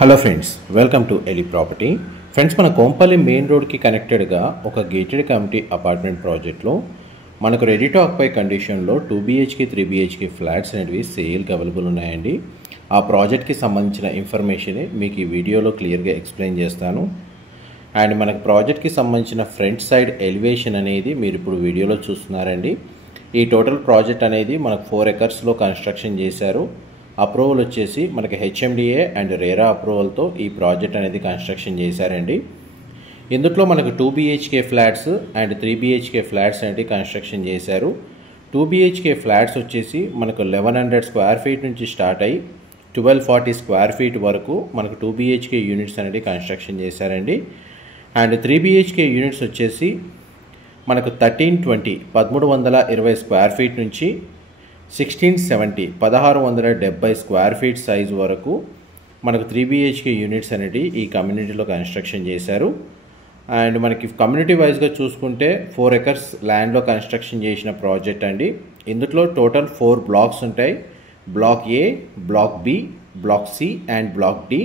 Hello friends, welcome to Eli property. Friends, మన Kompally main రోడ్కి కనెక్టెడ్గా ఒక గేటెడ్ కమ్యూనిటీ అపార్ట్మెంట్ ప్రాజెక్ట్లో మనకు రెడీ టు ఆక్యుపై కండిషన్లో 2 BHK 3 BHK ఫ్లాట్స్ అనేవి సేల్కి అవైలబుల్ ఉన్నాయండి. ఆ ప్రాజెక్ట్కి సంబంధించిన ఇన్ఫర్మేషన్ మీకు ఈ వీడియోలో క్లియర్గా ఎక్స్ప్లెయిన్ చేస్తాను. అండ్ మనకు ప్రాజెక్ట్కి సంబంధించిన ఫ్రంట్ సైడ్ ఎలివేషన్ అనేది మీరు ఇప్పుడు వీడియోలో చూస్తున్నారండి. ఈ టోటల్ ప్రాజెక్ట్ అనేది మనకు 4 acresలో కన్స్ట్రక్షన్ చేశారు. అప్రూవల్ వచ్చేసి మనకి HMDA అండ్ రేరా అప్రూవల్తో ఈ ప్రాజెక్ట్ అనేది కన్స్ట్రక్షన్ చేశారండి. ఇందులో మనకు 2 BHK flats and 3 BHK flats అనేది కన్స్ట్రక్షన్ చేశారు. 2 BHK ఫ్లాట్స్ వచ్చేసి మనకు 1100 స్క్వేర్ ఫీట్ నుంచి స్టార్ట్ అయ్యి 1240 స్క్వేర్ ఫీట్ వరకు మనకు 2 BHK యూనిట్స్ అనేది కన్స్ట్రక్షన్ చేశారండి. అండ్ 3 BHK యూనిట్స్ వచ్చేసి మనకు 1320 స్క్వేర్ ఫీట్ నుంచి 1670 స్క్వేర్ ఫీట్ సైజ్ వరకు మనకు 3 BHK యూనిట్స్ అనేది ఈ కమ్యూనిటీలో కన్స్ట్రక్షన్ చేశారు. అండ్ మనకి కమ్యూనిటీ వైజ్గా చూసుకుంటే 4 acres ల్యాండ్లో కన్స్ట్రక్షన్ చేసిన ప్రాజెక్ట్ అండి. ఇందులో టోటల్ 4 బ్లాక్స్ ఉంటాయి. Block A, block B, block C and block D.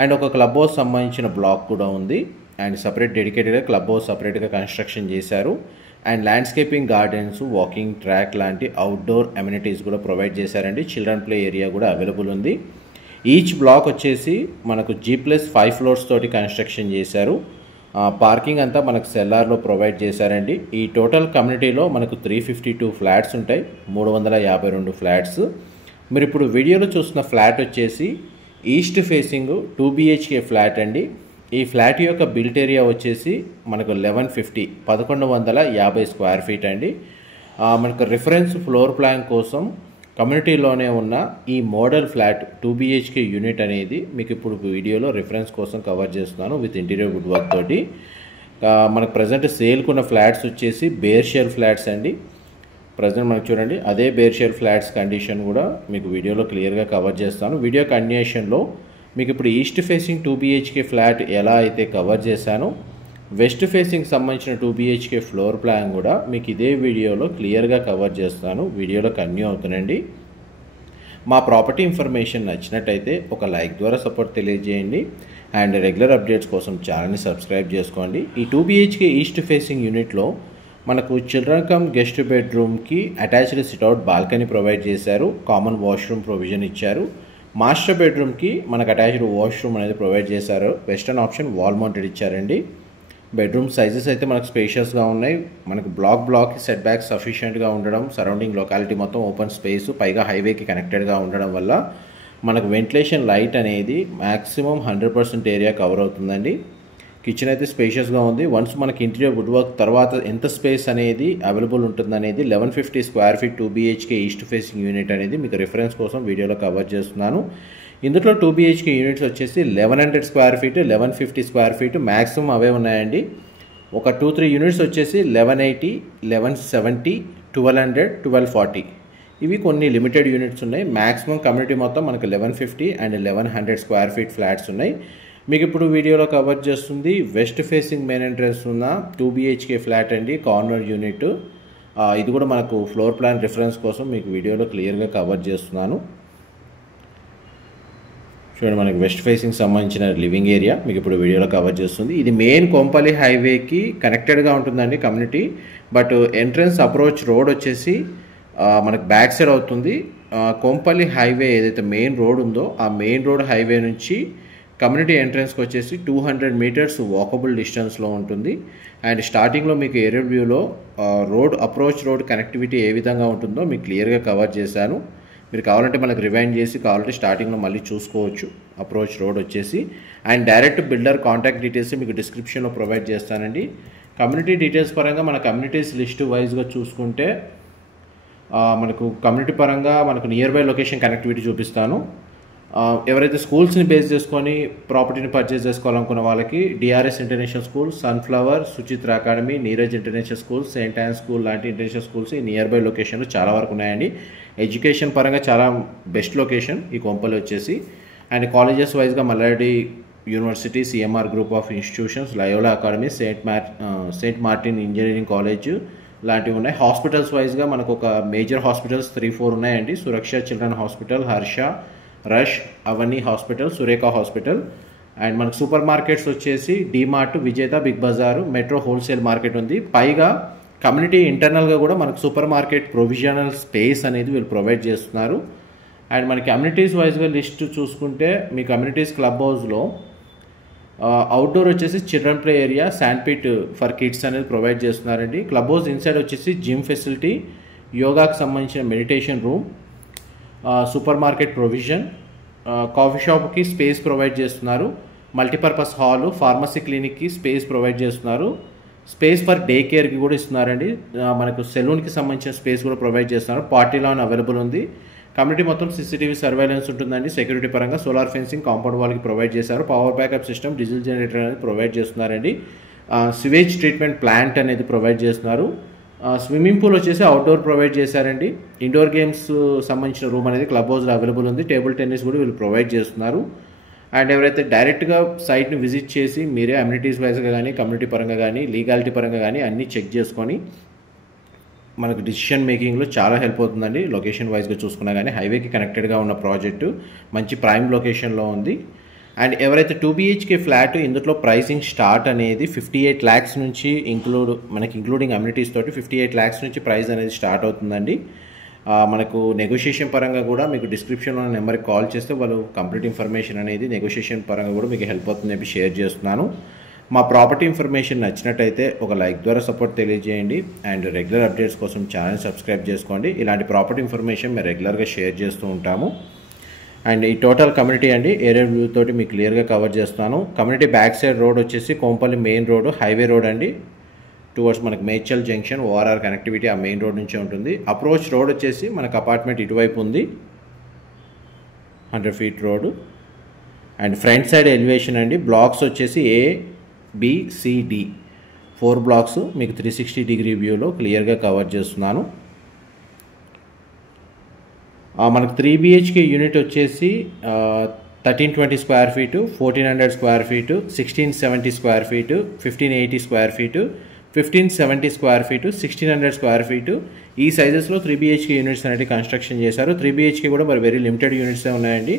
And ఒక క్లబ్ హౌస్ సంబంధించిన బ్లాక్ కూడా ఉంది. అండ్ సపరేట్ డెడికేటెడ్గా క్లబ్ హౌస్ సపరేట్గా కన్స్ట్రక్షన్ చేశారు. And landscaping gardens, walking track లాంటి అవుట్డోర్ అమ్యూనిటీస్ కూడా ప్రొవైడ్ చేశారండి. చిల్డ్రన్ ప్లే ఏరియా కూడా అవైలబుల్ ఉంది. ఈచ్ బ్లాక్ వచ్చేసి మనకు G+5 ఫ్లోర్స్ తోటి కన్స్ట్రక్షన్ చేశారు. పార్కింగ్ అంతా మనకు సెల్లార్లో ప్రొవైడ్ చేశారండి. ఈ టోటల్ కమ్యూనిటీలో మనకు 352 ఫ్లాట్స్ ఉంటాయి, 352 ఫ్లాట్స్. మీరు ఇప్పుడు వీడియోలో చూస్తున్న ఫ్లాట్ వచ్చేసి ఈస్ట్ ఫేసింగ్ 2 BHK ఫ్లాట్ అండి. ఈ ఫ్లాట్ యొక్క బిల్ట్ ఏరియా వచ్చేసి మనకు 1150 స్క్వేర్ ఫీట్ అండి. మనకు రిఫరెన్స్ ఫ్లోర్ ప్లాన్ కోసం కమ్యూనిటీలోనే ఉన్న ఈ మోడల్ ఫ్లాట్ 2 BHK యూనిట్ అనేది మీకు ఇప్పుడు వీడియోలో రిఫరెన్స్ కోసం కవర్ చేస్తున్నాను విత్ ఇంటీరియర్ వుడ్ వర్క్ తోటి. మనకు ప్రజెంట్ సేల్కున్న ఫ్లాట్స్ వచ్చేసి బేర్ షెల్ ఫ్లాట్స్ అండి. ప్రజెంట్ మనకు చూడండి, అదే బేర్ షెల్ ఫ్లాట్స్ కండిషన్ కూడా మీకు వీడియోలో క్లియర్గా కవర్ చేస్తాను. వీడియో కంటిన్యూషన్లో మీకు ఇప్పుడు ఈస్ట్ ఫేసింగ్ 2 BHK ఫ్లాట్ ఎలా అయితే కవర్ చేశానో వెస్ట్ ఫేసింగ్ సంబంధించిన 2 BHK ఫ్లోర్ ప్లాన్ కూడా మీకు ఇదే వీడియోలో క్లియర్గా కవర్ చేస్తాను. వీడియోలో కంటిన్యూ అవుతుందండి. మా ప్రాపర్టీ ఇన్ఫర్మేషన్ నచ్చినట్టయితే ఒక లైక్ ద్వారా సపోర్ట్ తెలియజేయండి. అండ్ రెగ్యులర్ అప్డేట్స్ కోసం ఛానల్ని సబ్స్క్రైబ్ చేసుకోండి. ఈ 2 BHK ఈస్ట్ ఫేసింగ్ యూనిట్లో మనకు చిల్డ్రన్ కమ్ గెస్ట్ బెడ్రూమ్కి అటాచ్డ్ సిట్అవుట్ బాల్కనీ ప్రొవైడ్ చేశారు. కామన్ వాష్రూమ్ ప్రొవిజన్ ఇచ్చారు. మాస్టర్ బెడ్రూమ్కి మనకు అటాచ్డ్ వాష్రూమ్ అనేది ప్రొవైడ్ చేశారు. వెస్టర్న్ ఆప్షన్ వాల్ మౌంటెడ్ ఇచ్చారండి. బెడ్రూమ్ సైజెస్ అయితే మనకు స్పేషియస్గా ఉన్నాయి. మనకు బ్లాక్ సెట్ బ్యాక్ సఫిషియెంట్గా ఉండడం, సరౌండింగ్ లొకాలిటీ మొత్తం ఓపెన్ స్పేస్, పైగా హైవేకి కనెక్టెడ్గా ఉండడం వల్ల మనకు వెంటిలేషన్ లైట్ అనేది మ్యాక్సిమం 100% ఏరియా కవర్ అవుతుందండి. కిచెన్ అయితే స్పేషియస్గా ఉంది. వన్స్ మనకి ఇంటీరియర్ వుడ్ వర్క్ తర్వాత ఎంత స్పేస్ అనేది అవైలబుల్ ఉంటుందనేది 1150 square feet 2 BHK east facing unit అనేది మీకు రిఫరెన్స్ కోసం వీడియోలో కవర్ చేస్తున్నాను. ఇందులో 2 BHK యూనిట్స్ వచ్చేసి 1100 square feet, 1150 square feet maximum అవే ఉన్నాయండి. ఒక 2-3 యూనిట్స్ వచ్చేసి 1180, 1170, 1200, 1240 ఇవి కొన్ని లిమిటెడ్ యూనిట్స్ ఉన్నాయి. మ్యాక్సిమం కమ్యూనిటీ మొత్తం మనకు 1150 అండ్ 1100 స్క్వేర్ ఫీట్ ఫ్లాట్స్ ఉన్నాయి. మీకు ఇప్పుడు వీడియోలో కవర్ చేస్తుంది వెస్ట్ ఫేసింగ్ మెయిన్ ఎంట్రన్స్ ఉన్న 2 BHK ఫ్లాట్ అండి, కార్నర్ యూనిట్. ఇది కూడా మనకు ఫ్లోర్ ప్లాన్ రిఫరెన్స్ కోసం మీకు వీడియోలో క్లియర్గా కవర్ చేస్తున్నాను. చూడండి, మనకి వెస్ట్ ఫేసింగ్ సంబంధించిన లివింగ్ ఏరియా మీకు ఇప్పుడు వీడియోలో కవర్ చేస్తుంది. ఇది మెయిన్ కోంపల్లి హైవేకి కనెక్టెడ్గా ఉంటుందండి community. But entrance approach road వచ్చేసి మనకు బ్యాక్ సైడ్ అవుతుంది. కోంపల్లి హైవే ఏదైతే మెయిన్ రోడ్ ఉందో ఆ మెయిన్ రోడ్ హైవే నుంచి కమ్యూనిటీ ఎంట్రన్స్కి వచ్చేసి 200 మీటర్స్ వాకబుల్ డిస్టెన్స్లో ఉంటుంది. అండ్ స్టార్టింగ్లో మీకు ఏరియల్ వ్యూలో రోడ్ అప్రోచ్ రోడ్ కనెక్టివిటీ ఏ విధంగా ఉంటుందో మీకు క్లియర్గా కవర్ చేశాను. మీరు కావాలంటే మనకు రివైండ్ చేసి కావాలంటే స్టార్టింగ్లో మళ్ళీ చూసుకోవచ్చు అప్రోచ్ రోడ్ వచ్చేసి. And direct builder contact details మీకు డిస్క్రిప్షన్లో ప్రొవైడ్ చేస్తానండి. కమ్యూనిటీ డీటెయిల్స్ పరంగా మన కమ్యూనిటీస్ లిస్ట్ వైజ్గా చూసుకుంటే మనకు కమ్యూనిటీ పరంగా మనకు నియర్ బై లొకేషన్ కనెక్టివిటీ చూపిస్తాను. ఎవరైతే స్కూల్స్ని బేస్ చేసుకొని ప్రాపర్టీని పర్చేస్ చేసుకోవాలనుకున్న వాళ్ళకి DRS international school, sunflower, Suchitra academy, Neeraj international school, Saint an school లాంటి ఇంటర్నేషనల్ స్కూల్స్ ఈ నియర్ బై లొకేషన్లు చాలా వరకు ఉన్నాయండి. ఎడ్యుకేషన్ పరంగా చాలా బెస్ట్ లొకేషన్ ఈ కొంపల్లి వచ్చేసి. అండ్ కాలేజెస్ వైజ్గా Malla Reddy university, CMR group of institutions, Loyola academy, Saint Martin engineering college లాంటివి ఉన్నాయి. హాస్పిటల్స్ వైజ్గా మనకు ఒక మేజర్ హాస్పిటల్స్ 3-4 ఉన్నాయండి. సురక్ష చిల్డ్రన్ హాస్పిటల్, హర్ష, రష్, అవన్నీ హాస్పిటల్, సురేఖ హాస్పిటల్. అండ్ మనకు సూపర్ మార్కెట్స్ వచ్చేసి DMart, Vijetha, Big Bazaar, Metro wholesale market ఉంది. పైగా కమ్యూనిటీ ఇంటర్నల్గా కూడా మనకు సూపర్ మార్కెట్ ప్రొవిజనల్ స్పేస్ అనేది వీళ్ళు ప్రొవైడ్ చేస్తున్నారు. అండ్ మన కమ్యూనిటీస్ వైజ్గా లిస్ట్ చూసుకుంటే మీ కమ్యూనిటీస్ క్లబ్ హౌస్లో అవుట్డోర్ వచ్చేసి children play area, sand pit for kids అనేది ప్రొవైడ్ చేస్తున్నారండి. క్లబ్ హౌస్ ఇన్సైడ్ వచ్చేసి జిమ్ ఫెసిలిటీ, యోగాకు సంబంధించిన meditation room, super market provision, coffee షాప్కి స్పేస్ ప్రొవైడ్ చేస్తున్నారు. మల్టీపర్పస్ హాల్, ఫార్మసీ క్లినిక్కి స్పేస్ ప్రొవైడ్ చేస్తున్నారు. స్పేస్ ఫర్ డే కేర్కి కూడా ఇస్తున్నారండి. మనకు సెలూన్కి సంబంధించిన స్పేస్ కూడా ప్రొవైడ్ చేస్తున్నారు. పార్టీ లాన్ అవైలబుల్ ఉంది. కమ్యూనిటీ మొత్తం CCTV సర్వేలెన్స్ ఉంటుందండి. సెక్యూరిటీ పరంగా సోలార్ ఫెన్సింగ్ కాంపౌండ్ వాళ్ళకి ప్రొవైడ్ చేశారు. Power backup system, diesel generator అనేది ప్రొవైడ్ చేస్తున్నారండి. సివేజ్ ట్రీట్మెంట్ ప్లాంట్ అనేది ప్రొవైడ్ చేస్తున్నారు. స్విమ్మింగ్ పూల్ వచ్చేసి అవుట్డోర్ ప్రొవైడ్ చేశారండి. ఇండోర్ గేమ్స్ సంబంధించిన రూమ్ అనేది క్లబ్ హౌస్లో అవైలబుల్ ఉంది. టేబుల్ టెన్నిస్ కూడా వీళ్ళు ప్రొవైడ్ చేస్తున్నారు. అండ్ ఎవరైతే డైరెక్ట్గా సైట్ని విజిట్ చేసి మీరే అమ్యూనిటీస్ వైజ్గా కానీ, కమ్యూనిటీ పరంగా కానీ, లీగాలిటీ పరంగా కానీ అన్నీ చెక్ చేసుకొని మనకు డిసిషన్ మేకింగ్లో చాలా హెల్ప్ అవుతుందండి. లొకేషన్ వైజ్గా చూసుకున్నా కానీ హైవేకి కనెక్టెడ్గా ఉన్న ప్రాజెక్టు మంచి ప్రైమ్ లొకేషన్లో ఉంది. అండ్ ఎవరైతే 2 BHK ఫ్లాట్ ఇందులో ప్రైసింగ్ స్టార్ట్ అనేది 58 lakhs నుంచి ఇంక్లూడింగ్ అమ్యూనిటీస్ తోటి 58 lakhs నుంచి ప్రైస్ అనేది స్టార్ట్ అవుతుందండి. మనకు నెగోషియేషన్ పరంగా కూడా మీకు డిస్క్రిప్షన్లో నెంబర్కి కాల్ చేస్తే వాళ్ళు కంప్లీట్ ఇన్ఫర్మేషన్ అనేది నెగోషియేషన్ పరంగా కూడా మీకు హెల్ప్ అవుతుందని చెప్పి షేర్ చేస్తున్నాను. మా ప్రాపర్టీ ఇన్ఫర్మేషన్ నచ్చినట్టయితే ఒక లైక్ ద్వారా సపోర్ట్ తెలియజేయండి. అండ్ రెగ్యులర్ అప్డేట్స్ కోసం ఛానల్ సబ్స్క్రైబ్ చేసుకోండి. ఇలాంటి ప్రాపర్టీ ఇన్ఫర్మేషన్ మేము రెగ్యులర్గా షేర్ చేస్తూ ఉంటాము. అండ్ ఈ టోటల్ కమ్యూనిటీ అండి ఏరియల్ వ్యూ తోటి మీకు క్లియర్గా కవర్ చేస్తాను. కమ్యూనిటీ బ్యాక్ సైడ్ రోడ్ వచ్చేసి Kompally main road, highway road అండి. టువర్డ్స్ మనకు మేడ్చల్ జంక్షన్, ORR కనెక్టివిటీ ఆ మెయిన్ రోడ్ నుంచే ఉంటుంది. అప్రోచ్ రోడ్ వచ్చేసి మనకు అపార్ట్మెంట్ ఇటువైపు ఉంది, 100 feet road. And front side elevation అండి. బ్లాక్స్ వచ్చేసి ABCD 4 blocks మీకు 360-degree వ్యూలో క్లియర్గా కవర్ చేస్తున్నాను. మనకు 3 BHK యూనిట్ వచ్చేసి 1320 square feet, 1400 square feet, 1670 square feet, 1580 square feet, 1570 square feet, 1600 square feet ఈ సైజెస్లో 3 BHK యూనిట్స్ అనేది కన్స్ట్రక్షన్ చేశారు. 3 BHK కూడా మరి వెరీ లిమిటెడ్ యూనిట్సే ఉన్నాయండి.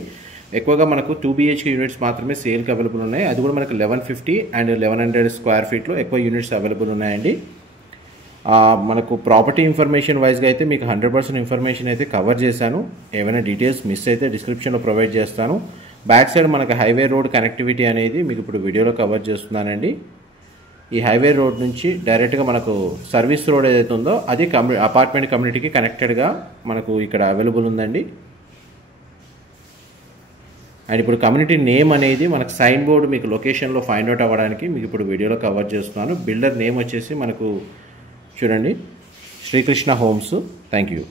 ఎక్కువగా మనకు 2 BHK యూనిట్స్ మాత్రమే సేల్కి అవైలబుల్ ఉన్నాయి. అది కూడా మనకు 1150 అండ్ 1100 square feetలో ఎక్కువ యూనిట్స్ అవైలబుల్ ఉన్నాయండి. మనకు ప్రాపర్టీ ఇన్ఫర్మేషన్ వైజ్గా అయితే మీకు 100% ఇన్ఫర్మేషన్ అయితే కవర్ చేశాను. ఏమైనా డీటెయిల్స్ మిస్ అయితే డిస్క్రిప్షన్లో ప్రొవైడ్ చేస్తాను. బ్యాక్ సైడ్ మనకు హైవే రోడ్ కనెక్టివిటీ అనేది మీకు ఇప్పుడు వీడియోలో కవర్ చేస్తున్నానండి. ఈ హైవే రోడ్ నుంచి డైరెక్ట్గా మనకు సర్వీస్ రోడ్ ఏదైతే ఉందో అది అపార్ట్మెంట్ కమ్యూనిటీకి కనెక్టెడ్గా మనకు ఇక్కడ అవైలబుల్ ఉందండి. అండ్ ఇప్పుడు కమ్యూనిటీ నేమ్ అనేది మనకు సైన్ బోర్డు మీకు లొకేషన్లో ఫైండ్ అవుట్ అవ్వడానికి మీకు ఇప్పుడు వీడియోలో కవర్ చేస్తున్నాను. బిల్డర్ నేమ్ వచ్చేసి మనకు చూడండి, శ్రీకృష్ణ హోమ్స్. Thank you.